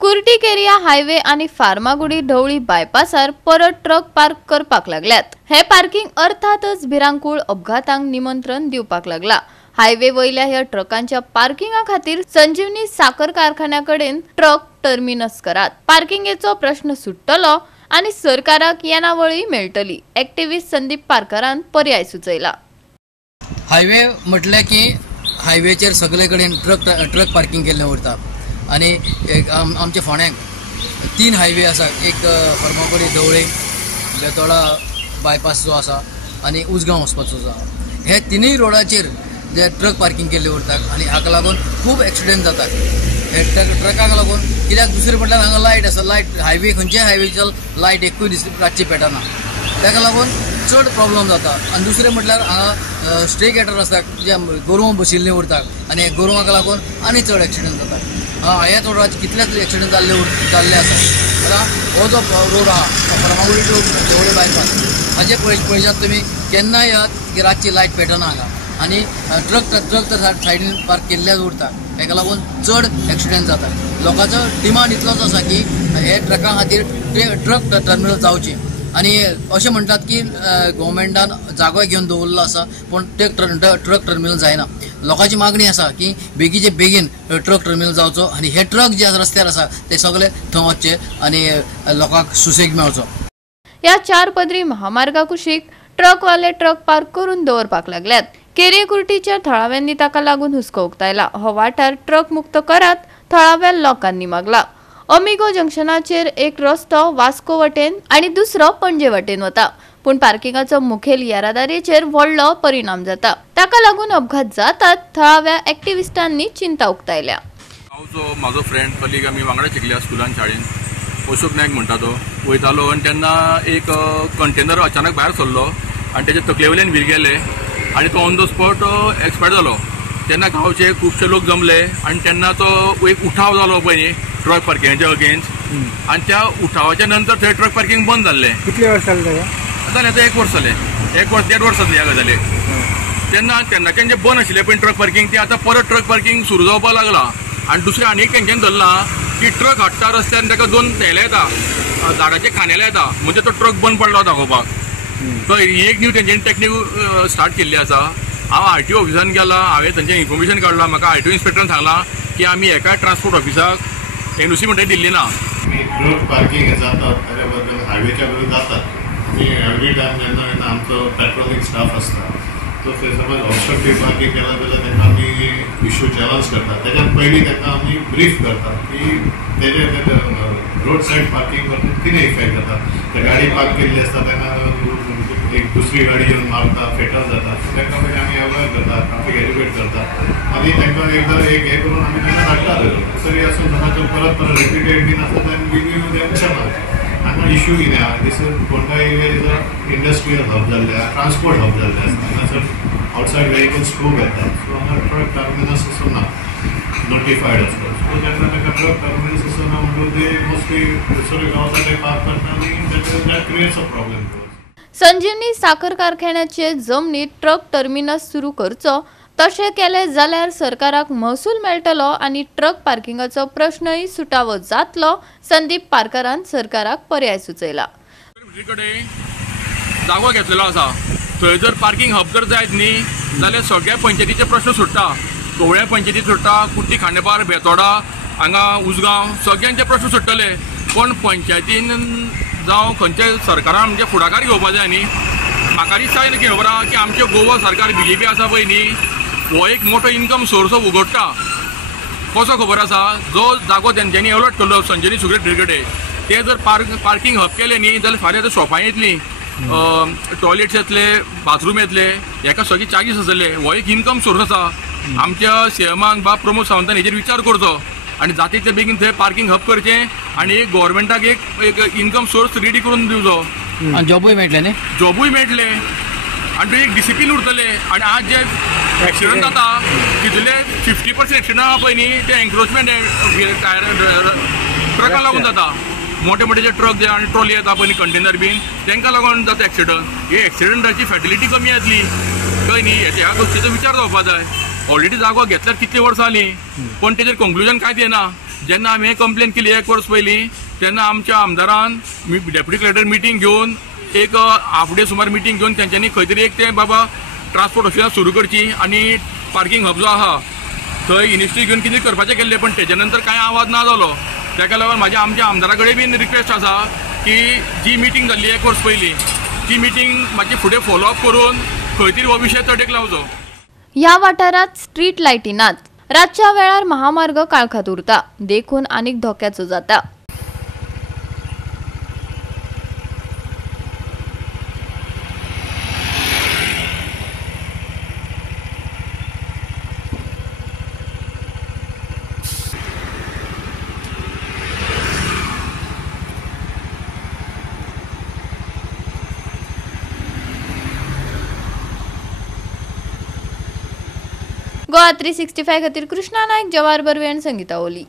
कुर्टीकेरिया highway आणि फार्मागुडी ढवळी बायपासार परत truck park करपाक लागल्यात। हे पार्किंग अर्थातच भिरांकूळ अपघातांक निमंत्रण दिवपाक लागला। हायवे वयल्या ह्या ट्रकांच्या पार्किंगा खातीर संजीवनी साखर कारखान्याकडेन ट्रक टर्मिनस करात। पार्किंगेचो प्रश्न सुट्टलो आणि सरकाराक येणावळी मेळटली। ॲक्टिव्हिस्ट संदीप पारकरान पर्याय सुचयला। हायवे म्हटले की हायवेचेर सगळे कडेन ट्रक पार्किंग केल्लें उरता आणि आमच्या फोंड्याक 3 हायवे आसा। एक फार्मागुडी ढवळी बेतोडा बायपास जो आसा आणि उजगांव वचपाचो जो आसा। हे तिनूय रोडाचेर जे ट्रक पार्किंग केल्ले उरतात आणि हाका लागून खूब एक्सिडेंट जातात। हे ट्रकाक लागून कित्याक दुसरे म्हटल्यार हांगा लायट आसा, लायट हायवे खंयच्याय हायवेचो लायट एकूय दीस रातची पेटना, ताका लागून चड प्रॉब्लेम जाता। आणि दुसरे म्हटल्यार हांगा स्टे कॅटर आसता जे गोरवां बशिल्लीं उरतात आणि गोरवांक लागून आनी चड एक्सिडेंट जातात। ह्याच रोडाचे कितलेच एक्सिडेंट जाल्ले आसा। आतां हो जो रोड आहा फार्मागुडी टू ढवळी बायपास हाजे पळयशात तुमी केन्नाय येयात की रातची लायट पेटना हांगा आणि ट्रक तर सायडीन पार्क केल्लेच उरतात। हेका लागून चड एक्सिडेंट जातात। लोकांचो डिमांड इतलोच आसा की हे ट्रकां खातीर ट्रक टर्मिनल जावची आणि अशें म्हणटात की गव्हर्मेंटान जागो घेवन दवरलो आसा पण ट्रक टर्मिनल जायना। लोकांची मागणी आसा की बेगीचे बेगीन ट्रक टर्मिनल जावचो आणि हे ट्रक जे रस्त्यार आसा ते सगळे थंय वचचे आणि लोकांक सुसेग मेळचो। या 4 पदरी महामार्गा कुशीक ट्रकवाले ट्रक पार्क करून दवरपाक लागल्यात। केरे कुर्टीच्या थळाव्यांनी ताका लागून हुस्को उक्तायला। हो वाठार ट्रक मुक्त करात थळाव्या लोकांनी मागला। अमिगो जंक्शनाचेर एक रस्तो वास्को वटेन आणि दुसरो पणजे वटेन वता, पण पार्किंगाचो मुखेल येरादारीचेर व्हडलो परिणाम जाता। ताका लागून अपघात जातात थळाव्या ॲक्टिव्हिस्टांनी चिंता उक्तायल्या। म्हाजो फ्रेंड कलीग आमी वांगडा शिकल्या स्कुलान शाळेन अशोक नायक म्हणटा तो वयतालो आणि तेन्ना एक कंटेनर अचानक भायर सरलो आणि तेजे तकले वयल्यान विरगेले आणि तो ऑन द स्पॉट एक्सपायर जालो। तेन्ना गांवचे खुबशे लोक जमले आणि तेन्ना तो एक उठाव जालो पळय ट्रक पार्किंगाच्या अगेन्स्ट आणि त्या उठावाच्या नंतर थंय ट्रक पार्किंग बंद जाल्लें। कितले वर्स जाले जालें आतां 1 वर्स जालें, 1 वर्स 1.5 वर्स जाली ह्या गजालेक। तेन्नाच्यान जे बंद आशिल्लें पण ट्रक पार्किंग ते आतां परत ट्रक पार्किंग सुरू जावपाक लागला आणि दुसरें आनी एक टेंशन धरलां की ट्रक हाडटा रस्त्यान ताका 2 हेले येता झाडाचे खांदेले येता म्हणजे तो ट्रक बंद पडलो दाखोवपाक। तो ही एक न्यू टेंशन टॅक्नीक स्टार्ट केल्ली आसा। हांव RTO ऑफिसान गेला, हांवें थंयचें इन्फॉर्मेशन काडलां। म्हाका RTO इन्स्पेक्टरान सांगलां की आमी एका ट्रान्सपोर्ट ऑफिसाक NOC म्हणटा दिल्ली ना। ट्रक पार्किंग जातात ताच्या बद्दल हायवेच्या बद्दल जातात। आमी एवरी टायम जेन्ना आमचो पेट्रोलिंग स्टाफ आसता तो थंय समज ऑब्स्ट्रक्टिव्ह पार्किंग केला जाल्यार ताका आमी इश्यू चॅलेंज करतात। ताच्या पयलीं ताका आमी ब्रीफ करतात की तेजे रोड सायड पार्किंग बद्दल कितें इफेक्ट जाता। ते गाडी पार्क केल्ली आसता तेन्ना एक दुसरी गाडी येवन मारता फेटर जाता, ताका मागीर आमी अवेअर करतात, ट्राफीक एज्युकेट करतात आनी तांकां एकदां एक हे करून आमी तांकां धाडटात। तरी आसून समज परत रिपिटेड बीन आसता तेन्ना हांगा इश्यू कितें आहा this Ponda area is a industrial hub जाल्ले आसा, ट्रान्सपोर्ट हब जाल्ले आसा। हांगासर आवटसायड व्हेहिकल्स खूब येतात, सो हांगा ट्रक टर्मिनस असो ना नोटिफायड आसता। सो जेन्ना ताका ट्रक टर्मिनस असो ना म्हणटून ते मोस्टली दुसरे गांवचा ते पार्क करता आनी दॅट क्रिएट्स अ प्रॉब्लेम। संजीवनी साखर कारखान्याचे जमनीत ट्रक टर्मिनस सुरू करचो तशें केलें जाल्यार सरकाराक महसूल मेळटलो आणि ट्रक पार्किंगाचो प्रश्नय सुटावो जातलो। संदीप पारकरान सरकाराक पर्याय सुचयला। जागो घेतलेलो आसा थंय जर पार्किंग हब जर जायत न्ही जाल्यार सगळ्या पंचायतीचे प्रश्न सुट्टा। कवळ्या पंचायती सुट्टा, कुट्टी खांडेपार बेतोडा हांगा उजगांव सगळ्यांचे प्रश्न सुट्टले। पण पंचायतीन जावं खंयच्या सरकारान म्हणजे फुडाकार घेवपाक जाय न्ही। म्हाका दिसता की खबर आहा की आमचे गोवा सरकार BJP आसा पळय न्ही हो एक मोठो इन्कम सोर्स उगडटा। कसो खबर आसा जो जागो तेंच्यांनी अलॉट केल्लो संजीवनी सुगरेट कडेन ते जर पार्किंग हब केले न्ही जाल्यार फाल्यां शॉपां येतलीं, टॉयलेट्स येतले, बाथरूम येतले, हेका सगळे चार्जीस आसतले। हो एक इन्कम सोर्स आसा। आमच्या CMान बा प्रमोद सावंतान हेचेर विचार करचो आणि जाता तितले बेगीन थंय पार्किंग हब करचें आणि एक गव्हर्मेंटाक एक इन्कम सोर्स रेडी करून दिवचो आणि जॉबूय मेळटले न्ही, जॉबूय मेळटले आणि एक डिसिप्लीन उरतले। आणि आज जे एक्सिडंट जाता तितले 50% एक्सिडंट आहा पळय न्ही ते एन्क्रोचमेंट ट्रकां लागून जाता। मोठे मोठे जे ट्रक जे आणि ट्रॉली येता पळय कंटेनर बीन तांकां लागून जाता एक्सिडंट। हे एक्सिडंटाची फॅटिलिटी कमी येतली काय न्ही ह्या गोष्टीचो विचार जावपाक जाय। ऑलरेडी जागो घेतल्यार कितली वर्सां जालीं पण तेजेर कंक्लुजन कांयच येना। जेन्ना आमी कंप्लेन केली 1 वर्स पयलीं तेन्ना आमच्या आमदारान डेप्युटी कलेक्टर मिटींग घेवन एक हाफ डे सुमार मिटींग घेवन तेंच्यांनी खंय तरी एक ते बाबा ट्रान्सपोर्ट ऑफिसां सुरू करची आनी पार्किंग हब जो आहा थंय इनिशिएटीव घेवन कितें करपाचें केल्लें, पण तेच्या नंतर कांय आवाज ना जालो. ताका लागून आमच्या आमदारा कडेन बीन रिक्वेस्ट आसा की जी मिटींग जाल्ली 1 वर्स पयलीं ती मिटींग मातशी फुडें फॉलोअप करून खंय तरी हो विशय चडेक लावचो. ह्या वाठारात स्ट्रीट लायटी नात. रातच्या वेळार महामार्ग काळखात उरता, देखून आनीक धोक्याचो जाता. गोवा 365 खातीर कृष्णा नायक, जवाहर बर्वे आनी संगीता ओली.